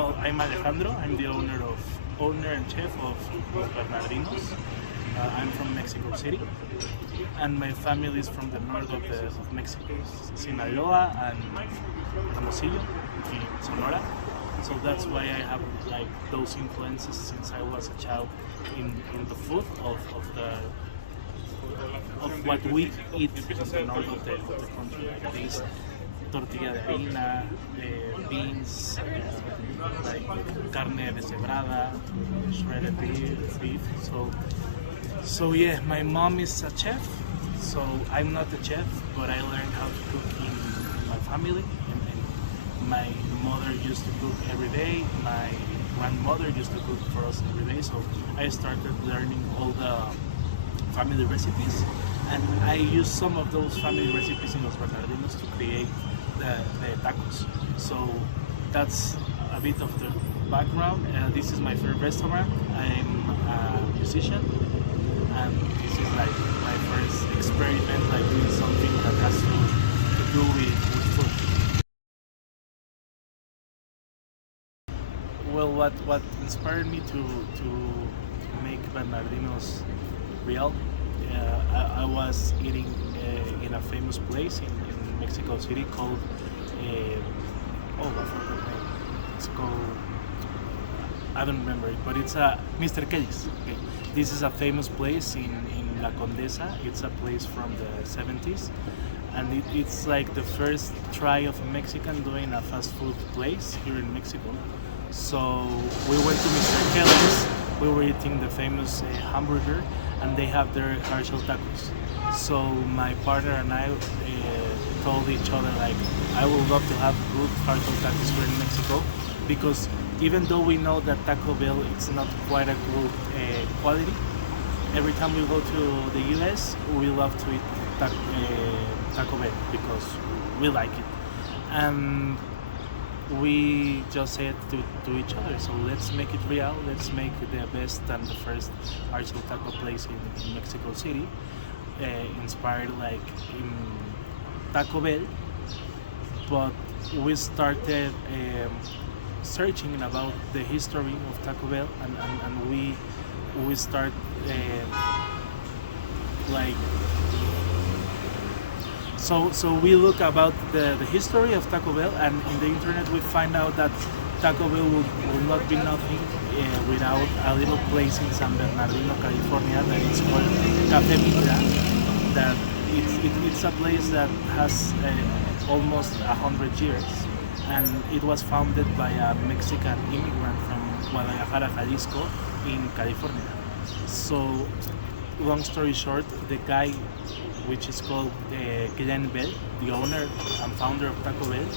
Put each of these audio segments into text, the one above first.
Well, I'm Alejandro. I'm the owner and chef of Bernardino's. I'm from Mexico City, and my family is from the north of Mexico, Sinaloa and Hermosillo, in Sonora. So that's why I have like those influences since I was a child in the food of what we eat in the north of the country, like this tortilla de harina, beans, like carne deshebrada, shredded beef. So yeah, my mom is a chef. So I'm not a chef, but I learned how to cook in my family. And my mother used to cook every day. My grandmother used to cook for us every day. So I started learning all the family recipes, and I used some of those family recipes in Los Bernardinos to create the tacos. So that's a bit of the background. This is my first restaurant. I'm a musician, and this is like my first experiment, like doing something that has to do with food. Well, what inspired me to make Bernardino's real? I was eating in a famous place in Mexico City called I forgot the name. It's called, I don't remember it, but it's a Mr. Kelly's. Okay. This is a famous place in La Condesa. It's a place from the 70s, and it's like the first try of a Mexican doing a fast food place here in Mexico. So we went to Mr. Kelly's. We were eating the famous hamburger, and they have their hard shell tacos. So my partner and I told each other, like, I would love to have good hard shell tacos here in Mexico, because even though we know that Taco Bell it's not quite a good quality, every time we go to the US we love to eat Taco Bell because we like it. And we just said to each other, so let's make it real, let's make the best and the first hard shell taco place in Mexico City, inspired like in Taco Bell. But we started searching about the history of Taco Bell, and we start like so we look about the history of Taco Bell, and in the internet we find out that Taco Bell will not be nothing without a little place in San Bernardino, California, that is called Cafe Mitra. That it's a place that has almost 100 years, and it was founded by a Mexican immigrant from Guadalajara, Jalisco, in California. So, long story short, the guy, which is called Glenn Bell, the owner and founder of Taco Bell,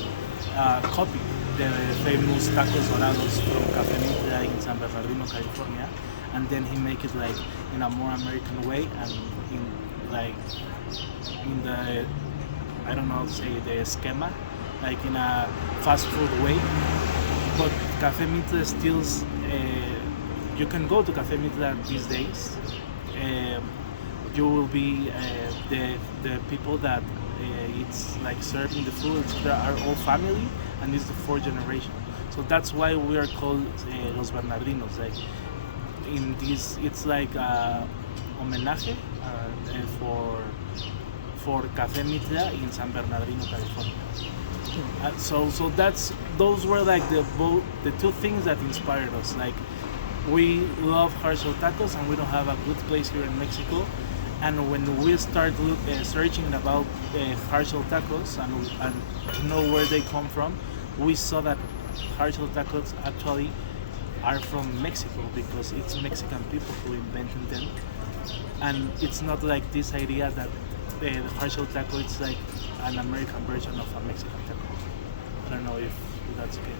copied the famous tacos dorados from Cafe Mitra in San Bernardino, California, and then he make it like in a more American way, and in the, I don't know how to say, the schema, like in a fast food way. But Cafe Mitra still, you can go to Cafe Mitra these days. You will be the people that it's like serving the food. They are all family, and it's the fourth generation. So that's why we are called Los Bernardinos. Like in this, it's like homenaje for Cafe Mitra in San Bernardino, California. So those were like the two things that inspired us. Like, we love hard shell tacos, and we don't have a good place here in Mexico. And when we start searching about hard shell tacos and know where they come from, we saw that hard shell tacos actually are from Mexico, because it's Mexican people who invented them. And it's not like this idea that the hard shell taco it's like an American version of a Mexican taco. I don't know if that's okay.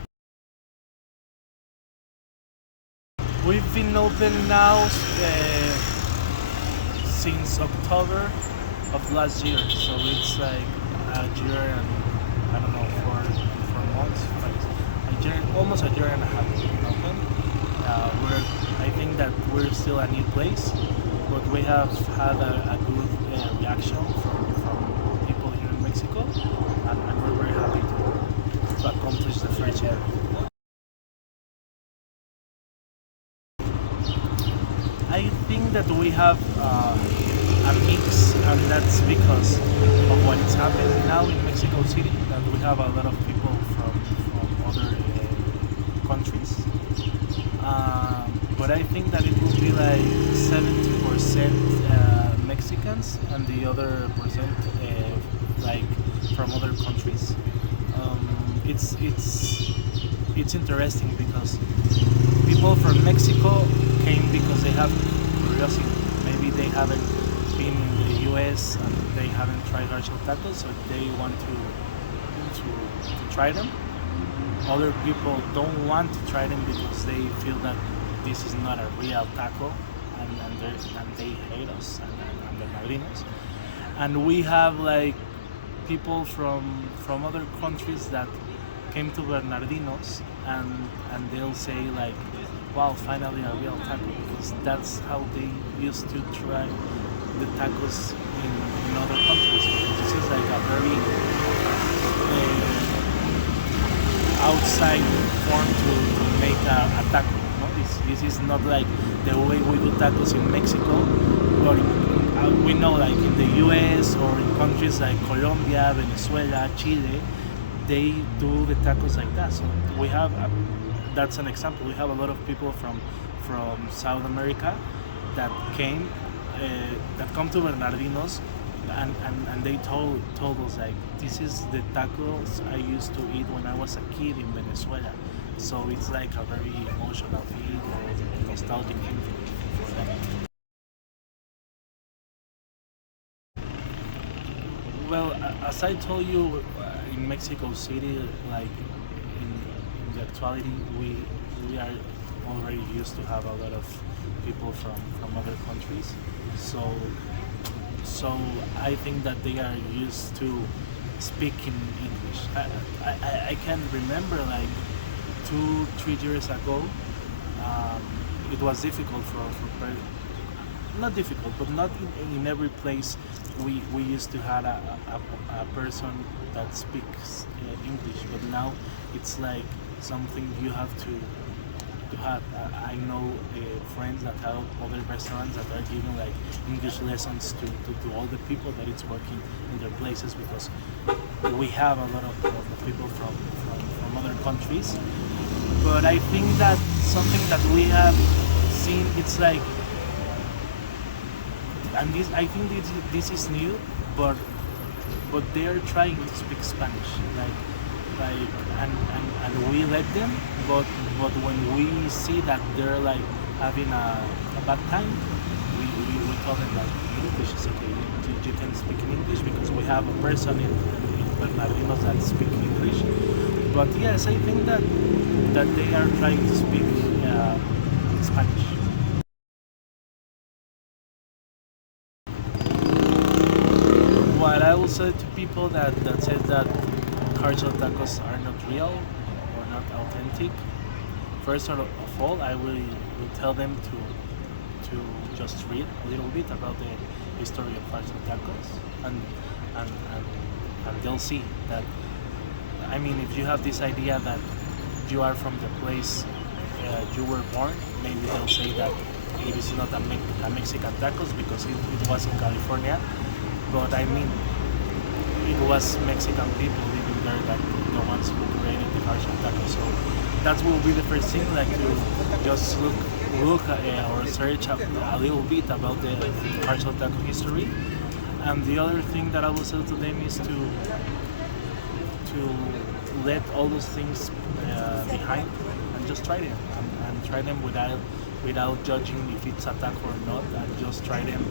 We've been open now since October of last year, so it's like a year and I don't know, four months, but almost a year and a half open. I think that we're still a new place, but we have had a good reaction from people here in Mexico, and we're very happy to accomplish the first year. that we have a mix, and that's because of what is happening now in Mexico City. That we have a lot of people from other countries. But I think that it will be like 70% Mexicans and the other percent like from other countries. It's interesting because people from Mexico came because they have curiosity. Maybe they haven't been in the U.S. and they haven't tried artichoke tacos, so they want to try them. Other people don't want to try them because they feel that this is not a real taco, and they hate us and the Bernardinos. And we have like people from other countries that came to Bernardinos, and they'll say like, wow, finally a real taco, because that's how they used to try the tacos in other countries. Because this is like a very outside form to make a taco. No? This is not like the way we do tacos in Mexico, or we know like in the US or in countries like Colombia, Venezuela, Chile, they do the tacos like that. So we have, that's an example. We have a lot of people from South America that came, that come to Bernardinos, and they told us like, this is the tacos I used to eat when I was a kid in Venezuela. So it's like a very emotional thing or nostalgic thing for them. Well, as I told you, in Mexico City, like in the actuality, we are already used to have a lot of people from other countries. So I think that they are used to speaking English. I can remember like 2-3 years ago, it was difficult not difficult, but not in every place we used to have a person that speaks English. But now it's like something you have to have. I know friends that have other restaurants that are giving like English lessons to all the people that it's working in their places, because we have a lot of people from other countries. But I think that something that we have seen, it's like, and this, I think this is new, but they are trying to speak Spanish, and we let them, but when we see that they're like having a bad time, we tell them that English is okay. You can speak in English because we have a person in Bernardinos that speak English. But yes, I think that they are trying to speak Spanish. What I will say to people that says that cartel tacos are not real or not authentic, first of all, I will tell them to just read a little bit about the history of cartel tacos, and they'll see that. I mean, if you have this idea that you are from the place you were born, maybe they'll say that it is not a Mexican tacos because it was in California. But I mean, it was Mexican people living there that the ones who created the cartel tacos. So that will be the first thing, like to just look or search a little bit about the cartel taco history. And the other thing that I will say to them is to let all those things behind and just try them, and try them without judging if it's a taco or not, and just try them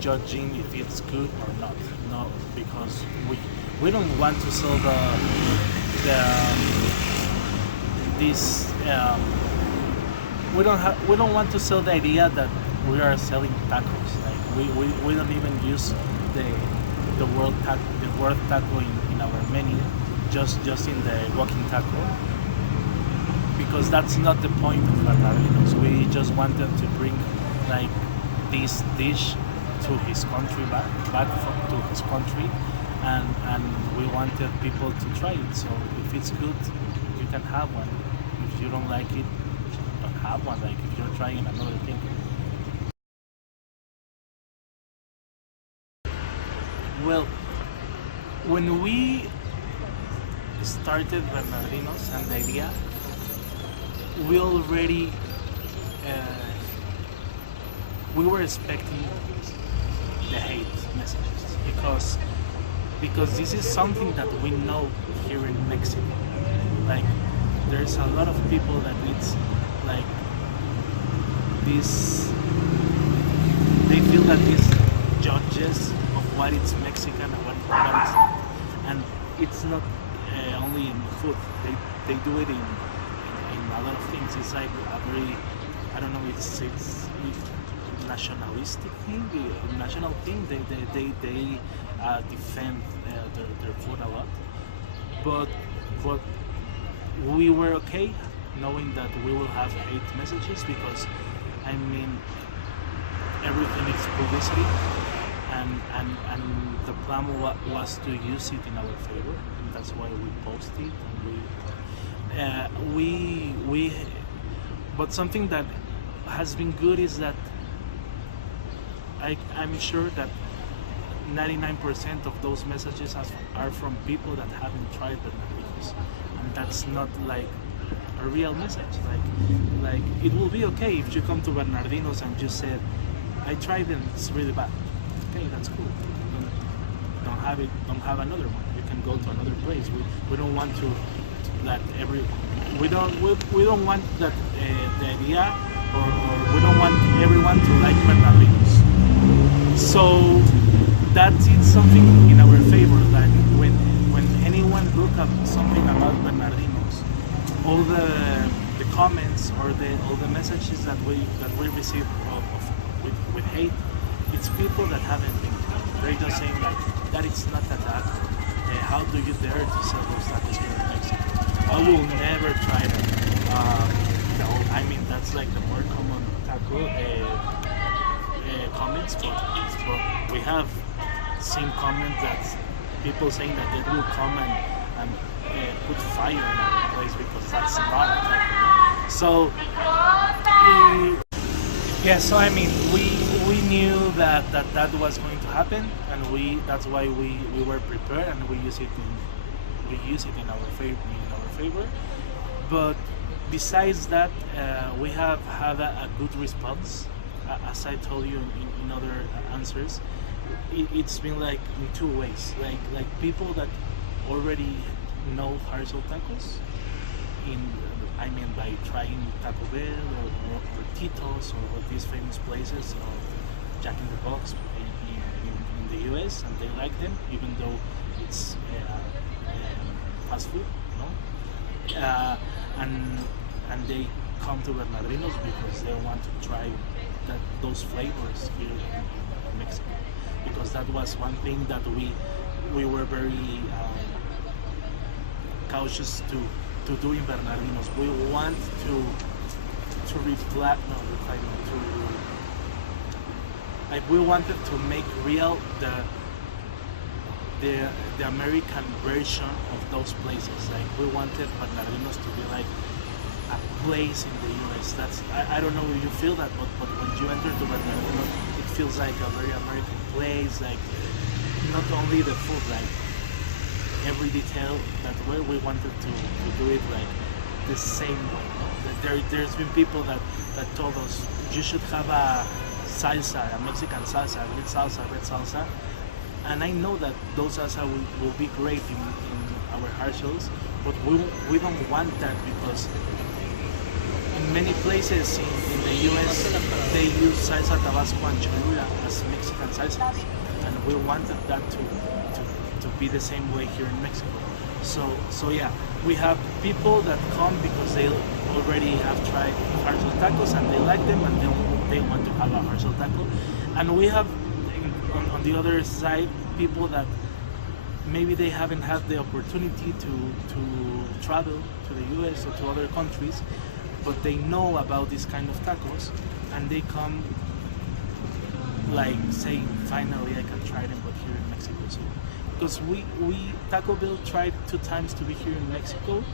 judging if it's good or not. No, because we don't want to sell this. We don't want to sell the idea that we are selling tacos. Like we don't even use the word taco in our menu, just in the walking taco, because that's not the point of Bernardinos. We just wanted to bring like this dish to his country, back to his country, and we wanted people to try it. So if it's good, you can have one. If you don't like it, don't have one. Like if you're trying another thing. Well, when we started Bernardinos and the idea, we already we were expecting the hate messages because this is something that we know here in Mexico. Like there's a lot of people that it's like this. They feel that these judges of what is Mexican and what it's not, and it's not only in food. They do it in a lot of things. It's like a very, I don't know, it's nationalistic thing, a national thing. They defend their food a lot, but we were okay knowing that we will have hate messages because I mean everything is publicity, and the plan was to use it in our favor, and that's why we post it. And we but something that has been good is that I'm sure that 99% of those messages are from people that haven't tried Bernardino's, and that's not like a real message. Like it will be okay if you come to Bernardino's and you said, I tried and it's really bad. Okay, that's cool. Don't have another one. You can go to another place. We don't want to that we don't want that the idea or we don't want everyone to like Bernardino's. So that's it, something in our favor. That when anyone look up something about Bernardino's, all the comments or all the messages that we receive with hate, it's people that haven't been. They're just saying that it's not a taco. How do you dare to sell those tacos here in Mexico? I will never try them. I mean that's like the more common taco comments, but we have seen comments that people saying that they will come and put fire in our place because that's not a taco. So yeah, so I mean we knew that was going to happen, and that's why we were prepared, and we use it in our favor. But besides that, we have had a good response. As I told you in other answers, it's been like in two ways. Like people that already know hard shell tacos, I mean by trying Taco Bell or Tito's or these famous places or Jack in the Box in the US, and they like them even though it's fast food, no? And they come to Bernardino's because they want to try those flavors here in Mexico, because that was one thing that we were very cautious to do in Bernardino's. We want to we wanted to make real the American version of those places. Like we wanted Bernardino's to be like a place in the US. I don't know if you feel that, but when you enter to Bernardino, it feels like a very American place. Like not only the food, like every detail that we wanted to do it like the same way. There's been people that told us you should have a salsa, a Mexican salsa, red salsa, and I know that those salsa will be great in our hard shells, but we don't want that because in many places in the US they use salsa Tabasco and Cholula as Mexican salsas, and we wanted that to be the same way here in Mexico. So yeah, we have people that come because they already have tried hard shell tacos and they like them and they want to have a hard shell taco, and we have on the other side people that maybe they haven't had the opportunity to travel to the US or to other countries, but they know about this kind of tacos and they come like saying finally I can try them but here in Mexico. So because we Taco Bell tried 2 times to be here in Mexico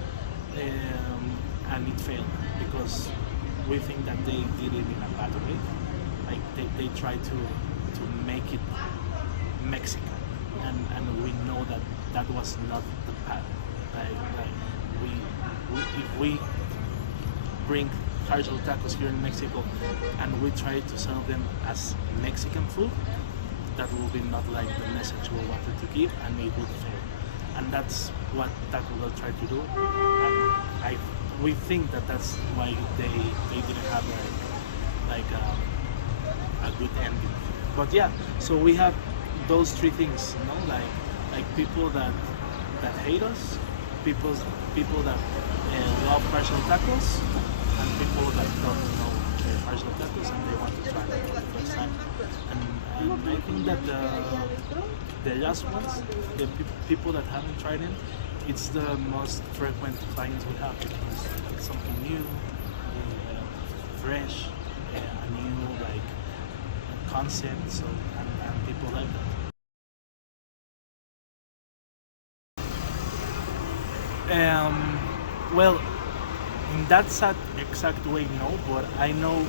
and it failed because we think that they did it in a bad way. Like they tried to make it Mexican and we know that that was not the path. Like if we bring hard shell tacos here in Mexico and we try to sell them as Mexican food, that will be not like the message we wanted to give, and it would fail. And that's what Taco Bell tried to do, and we think that that's why they didn't have a good ending. But yeah, so we have those three things, you know, like people that hate us, people that love partial tacos, and people that don't know partial tacos and they want to try it for the first time. And I think that the last ones, the people that haven't tried it, it's the most frequent clients we have because it's something new, fresh, a new like concept. So and people like that. Well, in that exact way, no, but I know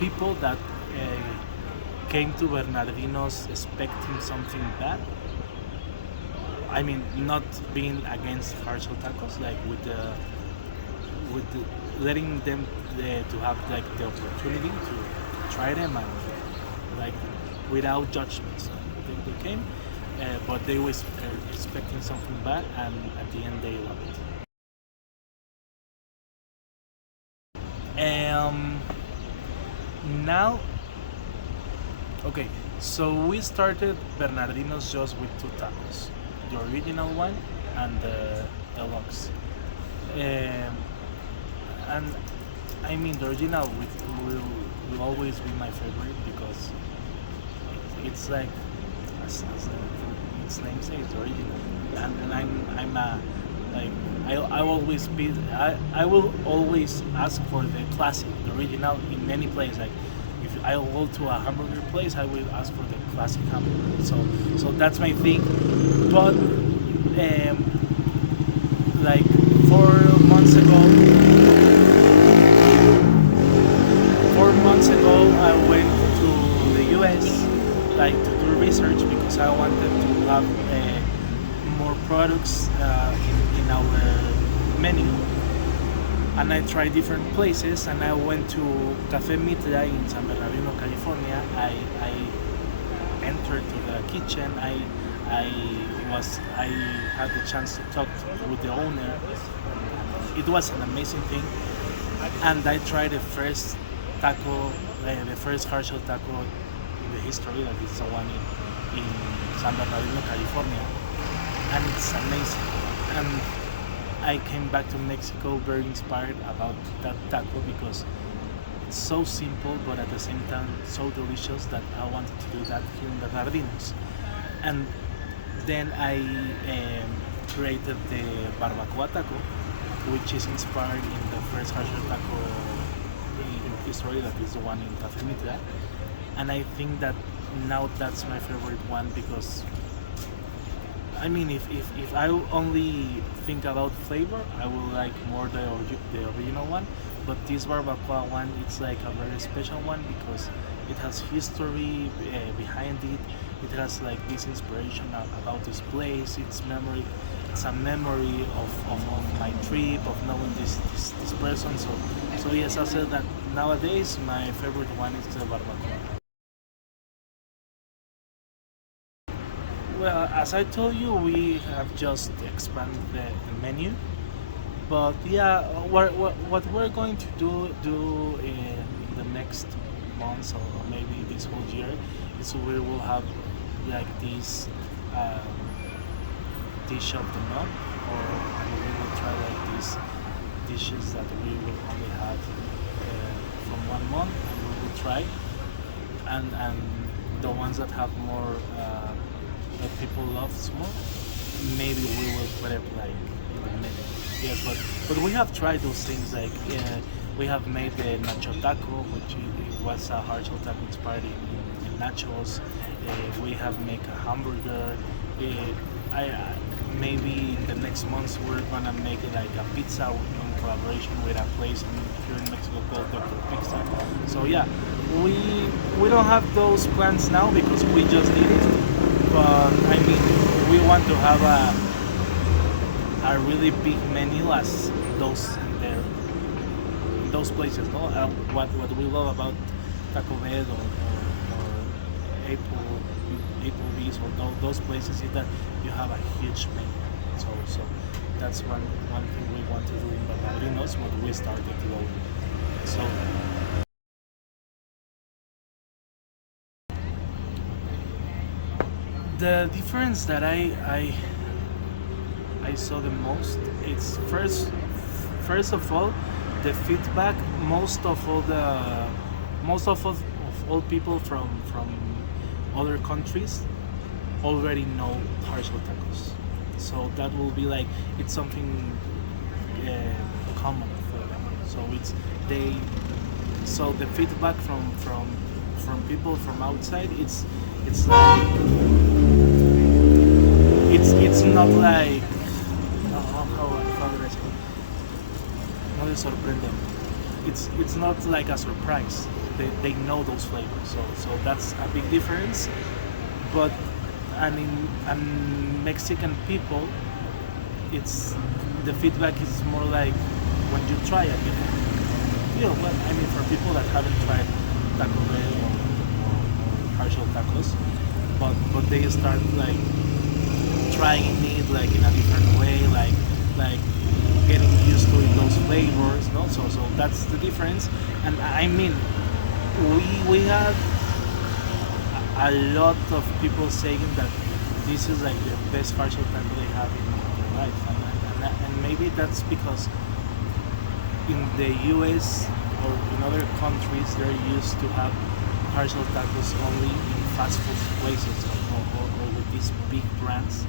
people that came to Bernardino's expecting something bad. I mean, not being against partial tacos, like with the letting them to have like the opportunity to try them and like without judgments. They came, but they were expecting something bad, and at the end they loved it. Now, okay, so we started Bernardino's just with two tacos, the original one and the deluxe. And I mean, the original will always be my favorite because it's like, as its name says, original. And I'm a like I always be I will always ask for the classic, the original in any place. Like if I go to a hamburger place, I will ask for the classic hamburger. So that's my thing. But like 4 months ago, 4 months ago, I went to the US like to do research because I wanted to have more products in our menu. And I tried different places, and I went to Café Mitra in San Bernardino, California. I entered to the kitchen. I had the chance to talk with the owner. It was an amazing thing. And I tried the first taco, the first hard shell taco in the history. That is the one in San Bernardino, California, and it's amazing. And I came back to Mexico very inspired about that taco because it's so simple, but at the same time so delicious that I wanted to do that here in Bernardino's. And then I created the barbacoa taco, which is inspired in the first hard shell taco in history, that is the one in Café Mitra. And I think that now that's my favorite one because I mean, if I only think about flavor, I will like more the original one. But this barbacoa one, it's like a very special one because it has history behind it. It has like this inspiration about this place. It's a memory of my trip, of knowing this person. So yes, I said that nowadays my favorite one is the barbacoa. Well, as I told you, we have just expanded the menu. But yeah, what we're going to do in the next months or maybe this whole year is we will have like this dish of the month, or we will try like these dishes that we will only have from 1 month, and we will try, and the ones that have more that people love more, maybe we will put it like in the menu. Yes, but we have tried those things like we have made the nacho taco, which it was a hard shell taco inspired in nachos. We have made a hamburger. Maybe in the next months we're gonna make it like a pizza in collaboration with a place here in Mexico called Dr. Pizza. So yeah, we don't have those plans now because we just did it. But I mean, want to have a really big menu as in those places. No, what we love about Taco Bell or Apple Applebee's or those places is that you have a huge menu. So that's one thing we want to do in Bernardino's when we started to go. So the difference that I saw the most, it's first of all the feedback. Most of all people from other countries already know partial tacos, so that will be like it's something common for them. So they so the feedback from people from outside, it's like it's not like how do I say? No les sorprende. It's not like a surprise. They know those flavors, so that's a big difference. But and Mexican people, it's the feedback is more like when you try it. Well, I mean, for people that haven't tried Taco Bell or partial tacos, but they start like trying it like in a different way, like getting used to it, those flavors, no? So that's the difference. And I mean, we had a lot of people saying that this is like the best partial taco they have in their life, and maybe that's because in the US or in other countries they're used to have partial tacos only in fast food places or with these big brands.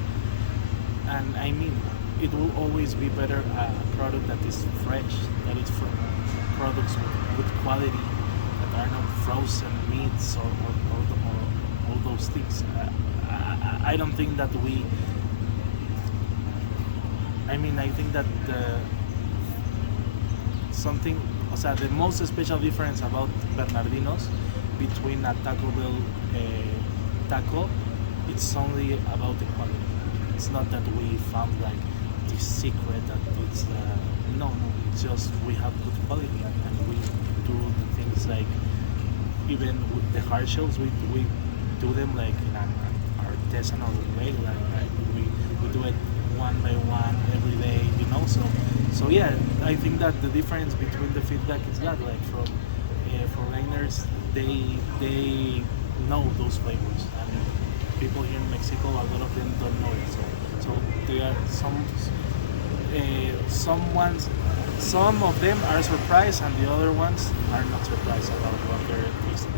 And I mean, it will always be better a product that is fresh, that is from products with good quality, that are not frozen meats or all those things. I don't think that I think that the most special difference about Bernardino's between a Taco Bell taco, it's only about the quality. It's not that we found like this secret that it's no, it's just we have good quality, and we do the things like even with the hard shells we do them like in an artisanal way, like we do it one by one every day, so yeah, I think that the difference between the feedback is that like from foreigners, they know those flavors, and people here in Mexico, a lot of them don't know it, so they are some of them are surprised and the other ones are not surprised about what they're tasting.